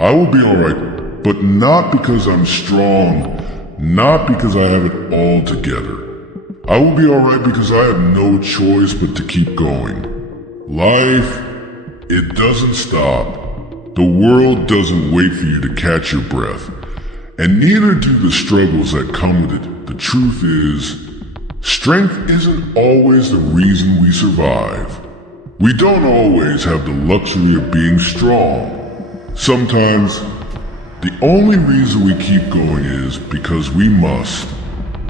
I will be alright, but not because I'm strong, not because I have it all together. I will be alright because I have no choice but to keep going. Life, it doesn't stop. The world doesn't wait for you to catch your breath. And neither do the struggles that come with it. The truth is, strength isn't always the reason we survive. We don't always have the luxury of being strong. Sometimes, the only reason we keep going is because we must.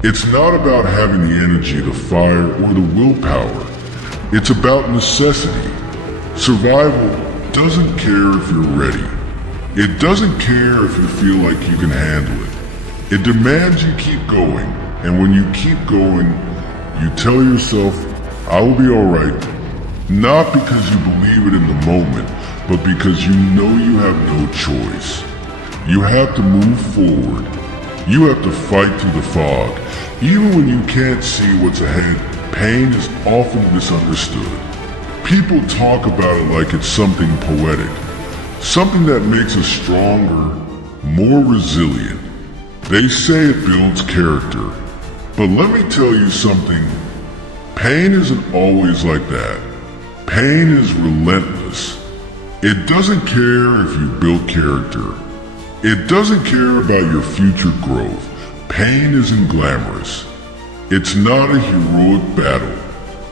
It's not about having the energy, the fire, or the willpower. It's about necessity. Survival doesn't care if you're ready. It doesn't care if you feel like you can handle it. It demands you keep going, and when you keep going, you tell yourself, I will be alright, not because you believe it in the moment, but because you know you have no choice. You have to move forward. You have to fight through the fog. Even when you can't see what's ahead, pain is often misunderstood. People talk about it like it's something poetic, something that makes us stronger, more resilient. They say it builds character, but let me tell you something. Pain isn't always like that. Pain is relentless. It doesn't care if you built character. It doesn't care about your future growth. Pain isn't glamorous. It's not a heroic battle.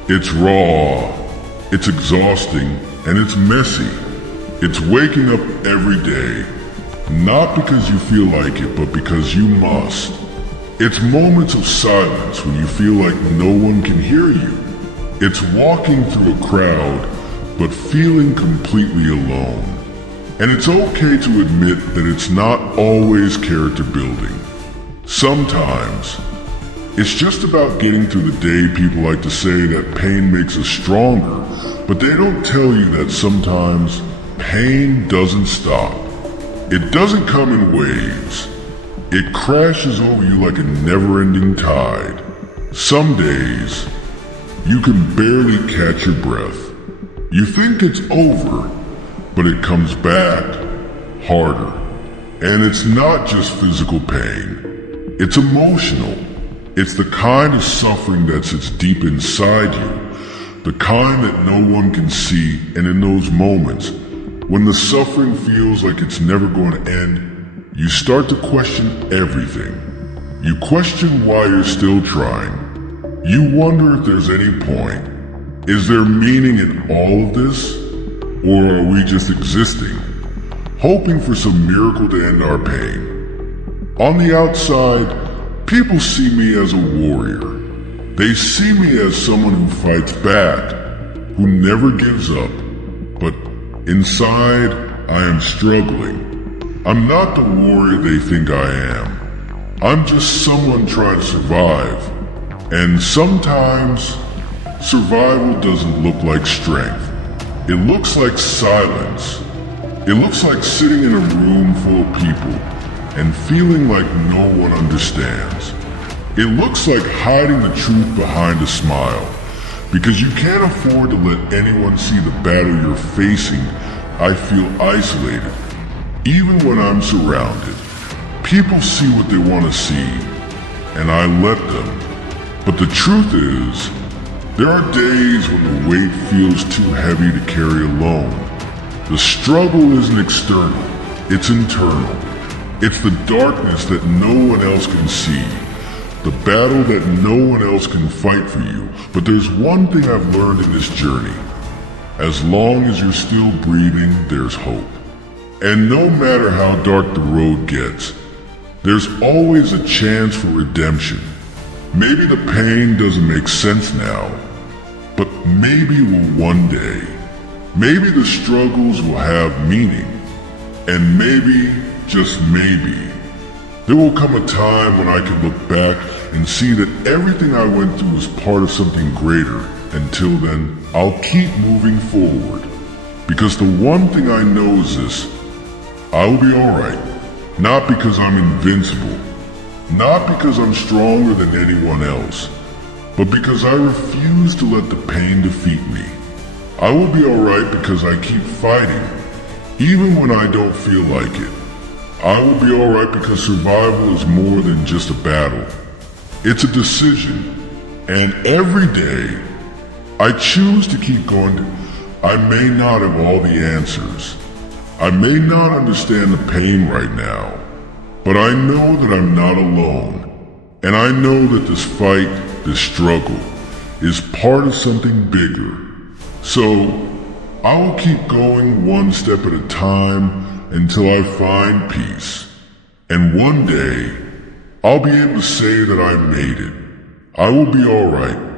It's raw. It's exhausting, and it's messy. It's waking up every day, not because you feel like it, but because you must. It's moments of silence when you feel like no one can hear you. It's walking through a crowd, but feeling completely alone. And it's okay to admit that it's not always character building. Sometimes, it's just about getting through the day. People like to say that pain makes us stronger, but they don't tell you that sometimes pain doesn't stop. It doesn't come in waves. It crashes over you like a never-ending tide. Some days, you can barely catch your breath. You think it's over, but it comes back harder. And it's not just physical pain. It's emotional. It's the kind of suffering that sits deep inside you, the kind that no one can see. And in those moments, when the suffering feels like it's never going to end, you start to question everything. You question why you're still trying. You wonder if there's any point. Is there meaning in all of this? Or are we just existing, hoping for some miracle to end our pain? On the outside, people see me as a warrior. They see me as someone who fights back, who never gives up. But inside, I am struggling. I'm not the warrior they think I am. I'm just someone trying to survive. And sometimes, survival doesn't look like strength. It looks like silence. It looks like sitting in a room full of people and feeling like no one understands. It looks like hiding the truth behind a smile, because you can't afford to let anyone see the battle you're facing. I feel isolated, even when I'm surrounded. People see what they want to see, and I let them. But the truth is, there are days when the weight feels too heavy to carry alone. The struggle isn't external, it's internal. It's the darkness that no one else can see, the battle that no one else can fight for you. But there's one thing I've learned in this journey. As long as you're still breathing, there's hope. And no matter how dark the road gets, there's always a chance for redemption. Maybe the pain doesn't make sense now, but maybe it will one day. Maybe the struggles will have meaning. And maybe, just maybe, there will come a time when I can look back and see that everything I went through was part of something greater. Until then, I'll keep moving forward. Because the one thing I know is this: I will be alright. Not because I'm invincible. Not because I'm stronger than anyone else. But because I refuse to let the pain defeat me. I will be alright because I keep fighting. Even when I don't feel like it, I will be alright because survival is more than just a battle. It's a decision. And every day, I choose to keep going. I may not have all the answers. I may not understand the pain right now. But I know that I'm not alone. And I know that this fight, this struggle, is part of something bigger. So, I will keep going one step at a time until I find peace. And one day, I'll be able to say that I made it. I will be alright.